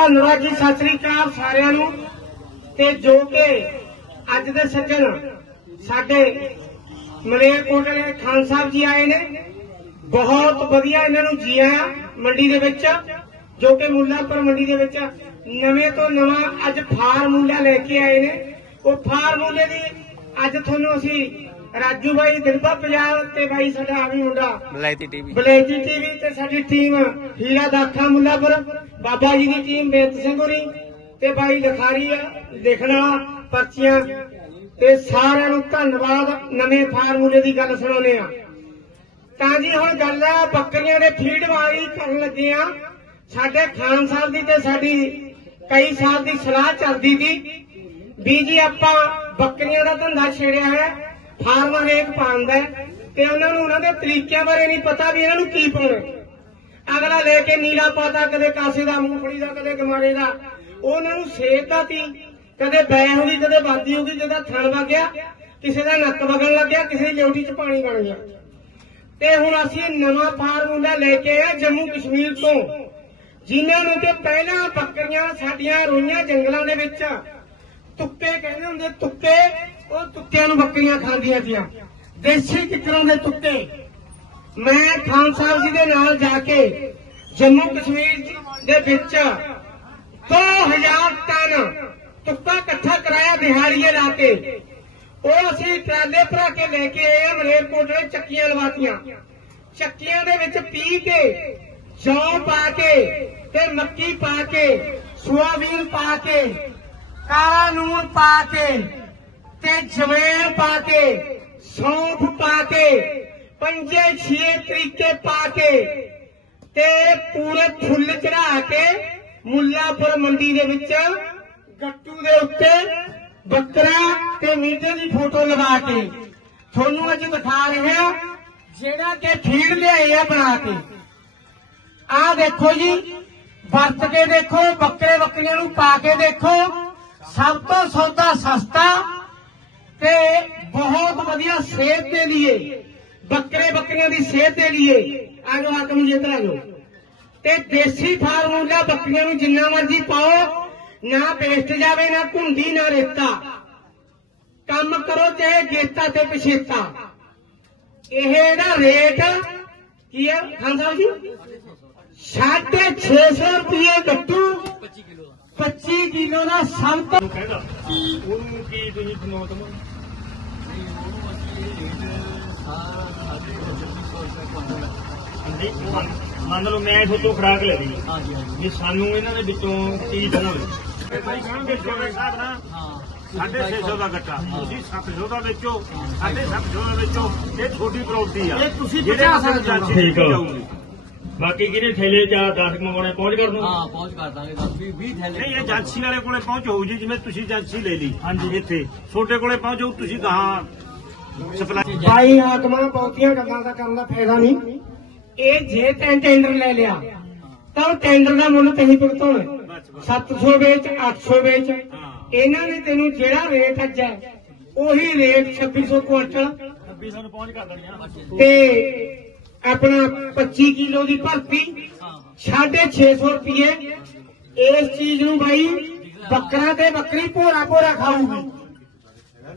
ਧੰਨਵਾਦ ਜੀ, ਸਤਿ ਸ੍ਰੀ ਅਕਾਲ ਸਾਰਿਆਂ ਨੂੰ। ਤੇ ਜੋ ਕਿ ਅੱਜ ਦੇ ਸੱਜਣ ਸਾਡੇ ਮਲੇਰਕੋਟਲੇ ਖਾਨ ਸਾਹਿਬ ਜੀ ਆਏ ਨੇ। ਬਹੁਤ ਵਧੀਆ ਇਹਨਾਂ ਨੂੰ ਜੀ ਆਇਆਂ ਮੰਡੀ ਦੇ ਵਿੱਚ, ਜੋ ਕਿ ਮੁੱਲਾਪੁਰ ਮੰਡੀ ਦੇ ਵਿੱਚ ਨਵੇਂ ਤੋਂ ਨਵਾਂ ਅੱਜ ਫਾਰਮੂਲਾ ਲੈ ਕੇ ਆਏ ਨੇ। ਉਹ ਫਾਰਮੂਲੇ ਦੀ ਅੱਜ ਤੁਹਾਨੂੰ ਅਸੀਂ ਰਾਜੂ ਬਾਈ ਦਿਲਬਾ ਪੰਜਾਬ ਤੇ ਬਾਈ ਸਾਡਾ ਆਵੀ ਮੁੰਡਾ। ਬਲੈਤੀ ਟੀਵੀ। ਬਲੇਜੀ ਟੀਵੀ ਤੇ ਸਾਡੀ ਟੀਮ ਹੀਰਾ ਦਾਖਾ ਮੁੱਲਾਪੁਰ। ਬਾਬਾ ਜੀ ਦੀ ਟੀਮ ਬੇਤ ਸਿੰਘ ਹੋਰੀ ਤੇ ਬਾਈ ਲਿਖਾਰੀ ਆ ਲਿਖਣ ਪਰਚੀਆਂ। ਤੇ ਸਾਰਿਆਂ ਨੂੰ ਧੰਨਵਾਦ ਨਵੇਂ ਫਾਰਮੂਲੇ ਦੀ ਗੱਲ ਸੁਣਾਉਂਦੇ ਆ ਤਾਂ ਜੀ ਹੁਣ ਗੱਲ ਆ ਬੱਕਰੀਆਂ ਦੇ ਫੀਡ ਵਾਲੀ ਕਰਨ ਲੱਗੇ ਆ ਸਾਡੇ ਖਾਨ ਸਾਹਿਬ ਦੀ ਤੇ ਸਾਡੀ ਕਈ ਸਾਲ ਦੀ ਸਲਾਹ ਚੱਲਦੀ ਸੀ ਵੀ ਜੀ ਆਪਾਂ ਬੱਕਰੀਆਂ ਦਾ ਧੰਦਾ ਛੇੜਿਆ ਹੈ ਫਾਰਮ ਹਰੇਕ ਪਾਉਂਦਾ ਤੇ ਉਹਨਾਂ ਨੂੰ ਉਹਨਾਂ ਦੇ ਤਰੀਕਿਆਂ ਬਾਰੇ ਨਹੀਂ ਪਤਾ ਵੀ ਇਹਨਾਂ ਨੂੰ ਕੀ ਪਾਉਣਾ ਅਗਲਾ ਲੈ ਕੇ ਨੀਲਾ ਪਾਤਾ, ਕਦੇ ਕਾਸੇ ਦਾ, ਮੂੰਗਫਲੀ ਦਾ, ਕਦੇ ਗਮਾਰੇ ਦਾ। ਉਹਨਾਂ ਨੂੰ ਸੇਧਦਾ ਤੀ ਕਦੇ ਬੈ ਹੋ ਕਦੇ ਬਾਦੀ ਹੋ ਜਿਹਦਾ ਥਣ ਵਗ ਗਿਆ ਕਿਸੇ ਦਾ ਨੱਕ ਵਗਣ ਲੱਗ ਗਿਆ ਕਿਸੇ ਦੀ ਲਿਉਟੀ 'ਚ ਪਾਣੀ ਬਣ ਗਿਆ। ਤੇ ਹੁਣ ਅਸੀਂ ਨਵਾਂ ਫਾਰਮੂਲਾ ਲੈ ਕੇ ਆਏ ਜੰਮੂ ਕਸ਼ਮੀਰ ਤੋਂ। ਜਿਨ੍ਹਾਂ ਨੂੰ ਕਿ ਪਹਿਲਾਂ ਬੱਕਰੀਆਂ ਸਾਡੀਆਂ ਰੋਈਆਂ ਜੰਗਲਾਂ ਦੇ ਵਿੱਚ ਤੁੱਕੇ ਕਹਿੰਦੇ ਹੁੰਦੇ ਤੁੱਕੇ ਉਹ ਤੁੱਕਿਆਂ ਨੂੰ ਬੱਕਰੀਆਂ ਖਾਂਦੀਆਂ ਸੀਆਂ। ਦੇਸੀ ਕਿਕਰਾਂ ਦੇ ਤੁੱਕੇ ਮੈਂ ਖਾਨ ਸਾਹਿਬ ਜੀ ਦੇ ਨਾਲ ਜਾ ਕੇ ਜੰਮੂ ਕਸ਼ਮੀਰ ਦੇ ਵਿੱਚ 2000 ਟਨ ਤੁੱਕਾ ਇਕੱਠਾ ਕਰਾਇਆ ਦਿਹਾੜੀਏ ਲਾ ਕੇ। ਉਹ ਅਸੀਂ ਟਰਾਲੇ ਭਰਾ ਕੇ ਲੈ ਕੇ ਆਏ ਆ ਮਰੇਰਕੋਟਲੇ ਚੱਕੀਆਂ ਲਵਾਤੀਆਂ। ਚੱਕੀਆਂ ਦੇ ਵਿੱਚ ਪੀ ਕੇ, ਜੌਂ ਪਾ ਕੇ ਤੇ ਮੱਕੀ ਪਾ ਕੇ, ਸੋਆਬੀਨ ਪਾ ਕੇ, ਕਾਲਾ ਨੂਣ ਪਾ ਕੇ ਤੇ ਜਵੈਣ ਪਾ ਕੇ, ਸੌਂਫ ਪਾ ਕੇ, ਪੰਜੇ ਛੇ ਤਰੀਕੇ ਪਾ ਕੇ ਤੇ ਪੂਰੇ ਫੁੱਲ ਚੜਾ ਕੇ ਮੁੱਲਾਪੁਰ ਮੰਡੀ ਦੇ ਵਿੱਚ ਗੱਟੂ ਦੇ ਉੱਤੇ ਬੱਕਰਾ ਤੇ ਮੀਟੇ ਦੀ ਫੋਟੋ ਲਗਾ ਕੇ ਤੁਹਾਨੂੰ ਅੱਜ ਦਿਖਾ ਰਹੇ ਹਾਂ ਜਿਹੜਾ ਕਿ ਫੀਡ ਲਿਆਏ ਆ ਬਣਾ ਕੇ। ਆਹ ਦੇਖੋ ਜੀ, ਵਰਤ ਕੇ ਦੇਖੋ, ਬੱਕਰੇ ਬੱਕਰੀਆਂ ਨੂੰ ਪਾ ਕੇ ਦੇਖੋ, ਸਭ ਤੋਂ ਸੌਦਾ ਸਸਤਾ ਤੇ ਬਹੁਤ ਵਧੀਆ ਸਿਹਤ ਦੇ ਲਈ ਬੱਕਰੇ ਬੱਕਰੀਆਂ ਦੀ ਸਿਹਤ ਦੇ ਲਈ ਆ ਜਾਓ ਆਕਮ ਜੀ ਇੱਧਰ ਆ ਜਾਓ। ਤੇ ਦੇਸੀ ਫਾਰਮੂਲਾ ਬੱਕਰੀਆਂ ਨੂੰ ਜਿੰਨਾ ਮਰਜ਼ੀ ਪਾਓ, ਨਾ ਪੇਸਟ ਜਾਵੇ, ਨਾ ਘੁੰਡੀ, ਨਾ ਰੇਤਾ। ਕੰਮ ਕਰੋ ਚਾਹੇ ਗੇਤਾ ਤੇ ਪਛੇਤਾ। ਇਹ ਇਹਦਾ ਰੇਟ ਕੀ ਹੈ ਖਾਨ ਸਾਹਿਬ ਜੀ? ਸਾਢੇ 600 ਰੁਪਏ ਗੱਟੂ। 25 ਕਿਲੋ ਦਾ ਸਭ ਤੋਂ ਉਹਨੂੰ ਕੀ ਤੁਸੀਂ ਮੰਨ- ਮੰਨ ਲਓ ਮੈਂ ਤੁਹਾਤੋਂ ਖਰਾਕ ਲੈ ਲਈ ਹਾਂਜੀ ਹਾਂਜੀ ਜੇ ਸਾਨੂੰ ਇਹਨਾਂ ਦੇ ਵਿੱਚੋਂ ਕੀ ਦੇਣਗੇ ਭਾਈ ਕਹਾਂਗੇ ਜੋੜੇ ਸਾਹਿਬ ਨਾ ਹਾਂ ਸਾਢੇ 600 ਦਾ ਗੱਟਾ ਤੁਸੀਂ 700 ਦਾ ਵੇਚੋ ਸਾਢੇ 700 ਦਾ ਵੇਚੋ ਇਹ ਛੋਟੀ ਪ੍ਰਾਪਰਟੀ ਆ ਇਹ ਤੁਸੀਂ ਪਾਸੇ ਸਕਦੇ ਹੋ। ਠੀਕ ਆ। ਜਾਊਗੀ। ਬਾਕੀ ਕਿਹਨੇ ਥੈਲੇ ਚ 10 ਮੰਗਾਉਣੇ ਪਹੁੰਚ ਕਰ ਦੂੰ ਹਾਂ ਪਹੁੰਚ ਕਰ ਦਾਂਗੇ 10 20 20 ਥੈਲੇ ਨਹੀਂ ਇਹ ਏਜੰਸੀ ਵਾਲੇ ਕੋਲੇ ਪਹੁੰਚ ਹੋਊ ਜੀ ਜਿਵੇਂ ਤੁਸੀਂ ਏਜੰਸੀ ਲੈ ਲਈ। ਹਾਂਜੀ। ਇੱਥੇ। ਛੋਟੇ ਕੋਲੇ ਪਹੁੰਚੋ ਤੁਸੀਂ ਕਹਾਂ ਸਪਲਾਈ ਭਾਈ ਆਤਮਾ ਬਹੁਤੀਆਂ ਗੱਲਾਂ ਦਾ ਕਰਨ ਦਾ ਫਾਇਦਾ ਨਹੀਂ। ਇਹ ਜੇ ਤੈਂ ਟੈਂਡਰ ਲੈ ਲਿਆ ਤਾਂ ਉਹ ਟੈਂਡਰ ਦਾ ਮੁੱਲ ਤੈਨੂੰ ਭੁਗਤਾਉਣਾ 700 ਵੇਚ 800 ਵੇਚ। ਇਹਨਾਂ ਨੇ ਤੈਨੂੰ ਜਿਹੜਾ ਰੇਟ ਅੱਜ ਹੈ ਉਹੀ ਰੇਟ 2600 ਕੁਇੰਟਲ 2600 ਨੂੰ ਪਹੁੰਚ ਕਰ ਦੇਣੀਆਂ ਤੇ ਆਪਣਾ 25 ਕਿਲੋ ਦੀ ਭਰਤੀ ਹਾਂ 650 ਰੁਪਏ ਇਸ ਚੀਜ਼ ਨੂੰ ਬਾਈ ਬੱਕਰਾ ਤੇ ਬੱਕਰੀ ਭੋਰਾ ਭੋਰਾ ਖਾਊਗੀ।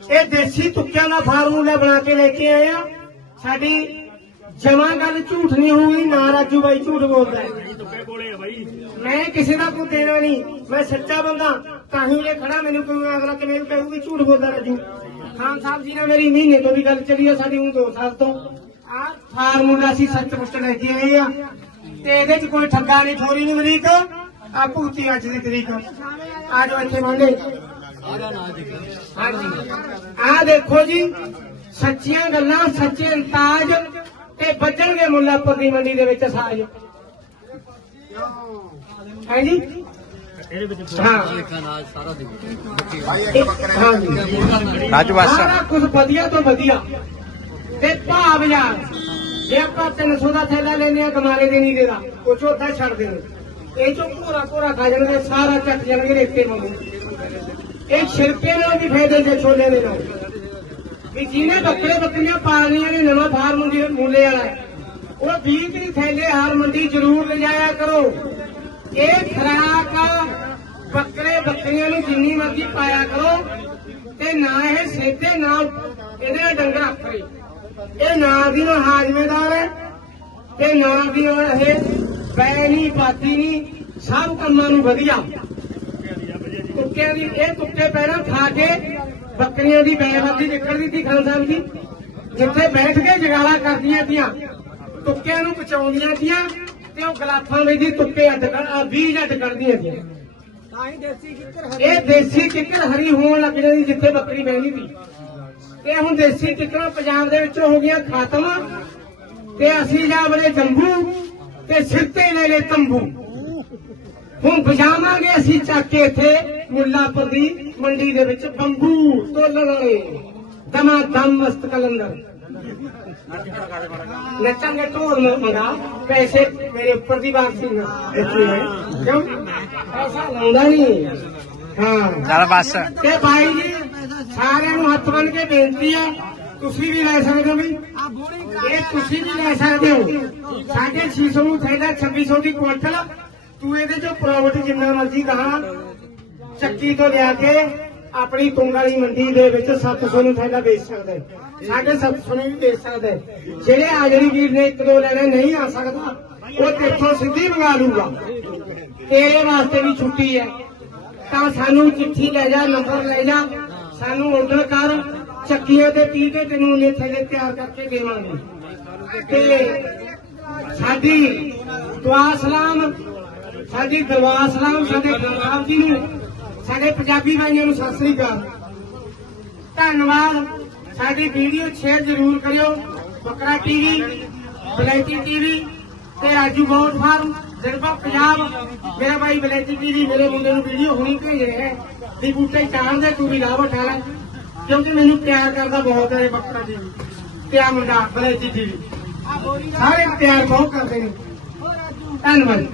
ਇਹ ਦੇਸੀ ਤੁੱਕਿਆਂ ਦਾ ਫਾਰਮੂਲਾ ਬਣਾ ਕੇ ਲੈ ਕੇ ਆਏ ਆ। ਸਾਡੀ ਜਮਾਂ ਗੱਲ ਝੂਠ ਨਹੀਂ ਹੋਊਗੀ, ਨਾ ਰਾਜੂ ਬਾਈ ਝੂਠ ਬੋਲਦਾ ਮੈਂ ਕਿਸੇ ਦਾ ਕੋਈ ਦੇਣਾ ਨਹੀਂ। ਮੈਂ ਸੱਚਾ ਬੰਦਾ, ਤਾਂ ਹੀ ਇਹ ਖੜਾ ਮੈਨੂੰ ਕੋਈ ਅਗਲਾ ਕਿਵੇਂ ਵੀ ਕਹੂਗੀ, ਝੂਠ ਬੋਲਦਾ ਰਾਜੂ। ਖਾਨ ਸਾਹਿਬ ਜੀ ਨਾਲ ਮੇਰੀ ਮਹੀਨੇ ਤੋਂ ਵੀ ਗੱਲ ਚੱਲੀ ਆ, ਸਾਡੀ ਹੁਣ ਦੋ ਸਾਲ ਤੋਂ। ਆਹ ਫਾਰਮੂਲਾ ਅਸੀਂ ਸੱਚ ਪੁੱਟ ਲੈ ਕੇ ਆਏ ਆ। ਤੇ ਇਹਦੇ 'ਚ ਕੋਈ ਠੱਗਾ ਨਹੀਂ ਠੋਰੀ ਨਹੀਂ ਮਰੀਕ। ਆ ਭੂਤੀ ਅੱਜ ਦੀ ਤਰੀਕ। ਆ ਜਾਓ ਇੱਥੇ ਮੰਡੇ ਨਾ ਦੇਖੋ ਜੀ ਸੱਚੀਆਂ ਗੱਲਾਂ ਸੱਚੇ ਅੰਤਾਜ ਤੇ ਵੱਜਣਗੇ ਮੁੱਲਾਪੁਰ ਦੀ ਮੰਡੀ ਦੇ ਵਿੱਚ ਸਾਜ। ਹੈ ਜੀ? ਇਹਦੇ ਵਿੱਚ ਹਾਂ। ਅਨਾਜ ਸਾਰਾ ਦੇ ਇੱਕ- ਹਾਂਜੀ ਰਾਜੂ ਸਾਰਾ ਕੁਝ ਵਧੀਆ ਤੋਂ ਵਧੀਆ। ਤੇ ਭਾਵ ਯਾਰ ਜੇ ਆਪਾਂ 300 ਦਾ ਥੈਲਾ ਲੈਨੇ ਆ ਗਮਾਰੇ ਦੇ ਨੀਲੇ ਦਾ, ਉਹ ਚੋਦਾ ਛੱਡ ਦੇਣ। ਇਹ ਚੋਂ ਪੂਰਾ ਪੂਰਾ ਖਾ ਜਾਣਗੇ, ਸਾਰਾ ਚੱਕ ਜਾਣਗੇ, ਰੇਤੇ ਵਾਂਗੂ। ਇਹ ਛਿਲਕੇ ਨਾਲ ਵੀ ਫਾਇਦੇ ਜੇ ਛੋਲੇ ਦੇ ਨਾਲ। ਵੀ ਜਿਹਨੇ ਬੱਕਰੇ ਬੱਕਰੀਆਂ ਪਾਲਣੀਆਂ ਨੇ, ਨਵਾਂ ਫਾਰਮ ਦੀ ਮੂਲੇ ਵਾਲਾ ਉਹ 20 ਦੀ ਥੈਲੇ ਹਾਰ ਮੰਡੀ ਜ਼ਰੂਰ ਲਿਜਾਇਆ ਕਰੋ। ਇਹ ਖਰਾਕ ਕਰਿਆ ਕਰੋ, ਤੇ ਨਾ ਇਹ ਸੇਧੇ, ਨਾ ਇਹਦੇ ਡੰਗਰ ਆਖਰੇ। ਇਹ ਨਾ ਦੀ ਉਹ ਹਾਜ਼ਮੇਦਾਰ ਹੈ ਤੇ ਨਾ ਦੀ ਉਹ ਇਹ ਬੈ ਨਹੀਂ ਪਾਤੀ ਨਹੀਂ ਸਭ ਕੰਮਾਂ ਨੂੰ ਵਧੀਆ। ਕੁੱਤਿਆਂ ਦੀ ਇਹ ਕੁੱਤੇ ਪਹਿਲਾਂ ਖਾ ਕੇ ਬੱਕਰੀਆਂ ਦੀ ਬੈਵਾਦੀ ਨਿਕਲਦੀ ਸੀ ਖਾਨ ਸਾਹਿਬ ਜੀ। ਜਿੱਥੇ ਬੈਠ ਕੇ ਜਗਾਲਾ ਕਰਦੀਆਂ ਤੀਆਂ ਤੁੱਕਿਆਂ ਨੂੰ ਬਚਾਉਂਦੀਆਂ ਤੀਆਂ ਤੇ ਉਹ ਗਲਾਫਾਂ ਵਿੱਚ ਦੀ ਤੁੱਕੇ ਅੱਡ ਕਰ ਆ ਬੀਜ ਅੱਡ ਕਰਦੀਆਂ ਤੀਆਂ। ਇਹ ਦੇਸੀ ਕਿੱਕਰ ਹਰੀ ਹੋਣ ਲੱਗ ਜਾਂਦੀ ਜਿੱਥੇ ਬੱਕਰੀ ਬਹਿੰਦੀ ਸੀ ਤੇ ਹੁਣ ਦੇਸੀ ਕਿੱਕਰਾਂ ਪੰਜਾਬ ਦੇ ਵਿੱਚੋਂ ਹੋ ਗਈਆਂ ਖਤਮ ਤੇ ਅਸੀਂ ਜਾ ਬੜੇ ਜੰਬੂ ਤੇ ਸਿਰ ਤੇ ਲੈ ਲੈ ਤੰਬੂ। ਹੁਣ ਵਜਾਵਾਂਗੇ ਅਸੀਂ ਚੱਕ ਕੇ ਇੱਥੇ ਮੁੱਲਾਪੁਰ ਦੀ ਮੰਡੀ ਦੇ ਵਿੱਚ ਬੰਬੂ ਤੋਲਣ ਵਾਲੇ ਦਮਾ ਦਮ ਮਸਤ ਕਲੰਦਰ। ਨੱਚਾਂਗੇ ਢੋਲ ਮੰਗਾ ਪੈਸੇ ਮੇਰੇ ਉੱਪਰ ਦੀ ਬਾਤ ਸੀ ਨਾ। ਇੱਥੇ ਹੈ। ਕਿਉਂ? ਪੈਸਾ ਲਾਉਂਦਾ ਨਹੀਂ। ਹਾਂ। ਚੱਲ ਬਸ। ਤੇ ਭਾਈ ਜੀ ਸਾਰਿਆਂ ਨੂੰ ਹੱਥ ਬੰਨ ਕੇ ਬੇਨਤੀ ਆ, ਤੁਸੀਂ ਵੀ ਲੈ ਸਕਦੇ ਹੋ ਵੀ। ਇਹ ਤੁਸੀਂ ਵੀ ਲੈ ਸਕਦੇ ਹੋ। ਸਾਢੇ 600 ਨੂੰ ਥੈਲਾ 2600 ਦੀ ਕੁਆਂਟਲ। ਤੂੰ ਇਹਦੇ ਚੋਂ ਪ੍ਰੋਫਿਟ ਜਿੰਨਾ ਮਰਜ਼ੀ ਕਹਾ। ਚੱਕੀ ਤੋਂ ਲਿਆ ਕੇ ਆਪਣੀ ਤੁੰਗ ਵਾਲੀ ਮੰਡੀ ਦੇ ਵਿੱਚ 700 ਨੂੰ ਥੈਲਾ ਵੇਚ ਸਕਦਾ ਹੈ। 700 ਨੂੰ ਵੀ ਵੇਚ ਸਕਦਾ ਜਿਹੜੇ ਆਜੜੀ ਵੀਰ ਨੇ ਇੱਕ ਦੋ ਲੈਣੇ ਨਹੀਂ ਆ ਸਕਦਾ, ਉਹ ਤੇਥੋਂ ਸਿੱਧੀ ਮੰਗਾ ਲੂਗਾ ਤੇਰੇ ਵਾਸਤੇ ਵੀ ਛੁੱਟੀ ਹੈ। ਤਾਂ ਸਾਨੂੰ ਚਿੱਠੀ ਲੈ ਜਾ, ਨੰਬਰ ਲੈ ਜਾ। ਸਾਨੂੰ ਆਰਡਰ ਕਰ ਚੱਕੀਆਂ ਤੇ ਪੀ ਤੈਨੂੰ ਉਹਨੇ ਥੈਲੇ ਤਿਆਰ ਕਰਕੇ ਦੇਵਾਂਗੇ। ਤੇ ਸਾਡੀ ਦੁਆ ਸਲਾਮ, ਸਾਡੀ ਦੁਆ ਸਲਾਮ ਸਾਡੇ ਗੁਰਨਾਮ ਜੀ ਨੂੰ, ਸਾਡੇ ਪੰਜਾਬੀ ਭਾਈਆਂ ਨੂੰ ਸਤਿ ਸ੍ਰੀ ਅਕਾਲ। ਧੰਨਵਾਦ, ਸਾਡੀ ਵੀਡੀਓ ਸ਼ੇਅਰ ਜ਼ਰੂਰ ਕਰਿਓ। ਬੱਕਰਾ ਟੀਵੀ ਬਲੈਤੀ ਟੀਵੀ ਤੇ ਰਾਜੂ ਗੋਟ ਫਾਰਮ। ਜ਼ਿਲ੍ਹਾ ਪੰਜਾਬ ਮੇਰਾ ਭਾਈ ਬਲੈਤੀ ਟੀਵੀ ਮੇਰੇ ਮੁੰਡੇ ਨੂੰ ਵੀਡੀਓ ਹੁਣੀ ਭੇਜ ਰਿਹਾ ਹੈ। ਵੀ ਬੂਟੇ ਚਾਹਦੇ ਤੂੰ ਵੀ ਲਾਭ ਉਠਾ ਕਿਉਂਕਿ ਮੈਨੂੰ ਪਿਆਰ ਕਰਦਾ ਬਹੁਤ ਹੈ ਇਹ ਬੱਕਰਾ ਟੀਵੀ ਤੇ ਮੁੰਡਾ, ਬਲੈਤੀ ਜੀ। ਸਾਰੇ ਪਿਆਰ ਬਹੁਤ ਕਰਦੇ ਨੇ। ਧੰਨਵਾਦ।